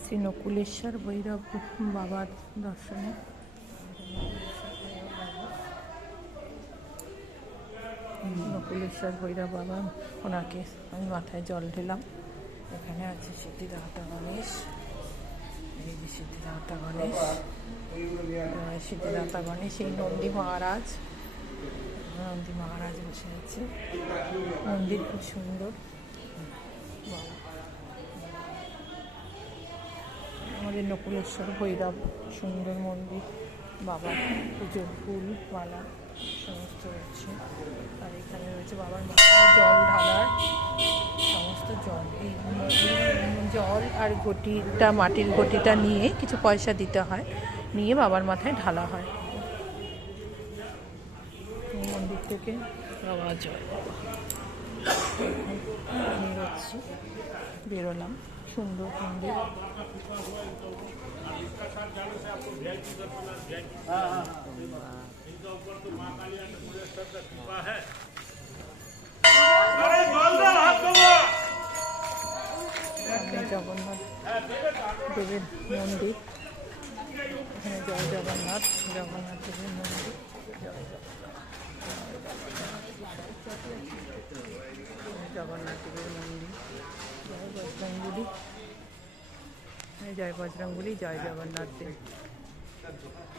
শ্রী নকুলেশ্বর ভৈরব বাবার দর্শনে। নকুলেশ্বর ভৈরব বাবা, ওনাকে আমি মাথায় জল ঢেলাম। এখানে আছে সিদ্ধিদাতা গণেশ, এই যে সিদ্ধিদাতা গণেশ, সিদ্ধিদাতা গণেশ। এই নন্দী মহারাজ বসে আছে। মন্দির খুব সুন্দর। আমাদের নকুলেশ্বর ভৈরব সুন্দর মন্দির। বাবা পুজোর ফুল মালা সমস্ত রয়েছে। আর এখানে রয়েছে বাবার মাথায় জল ঢালার সমস্ত জল। এই জল আর ঘটিটা, মাটির ঘটিটা নিয়ে কিছু পয়সা দিতে হয়, নিয়ে বাবার মাথায় ঢালা হয়। মন্দির থেকে বাবা জল বেরোচ্ছি, বেরোলাম। সুন্দর মন্দির। জগন্নাথ দেবের মন্দির, এখানে জয় জগন্নাথ, জগন্নাথ দেবের মন্দির। জগন্নাথ দেবের মন্দির। জয় বজরংবলী, জয় বজরংবলী, জয় জগন্নাথ দেব।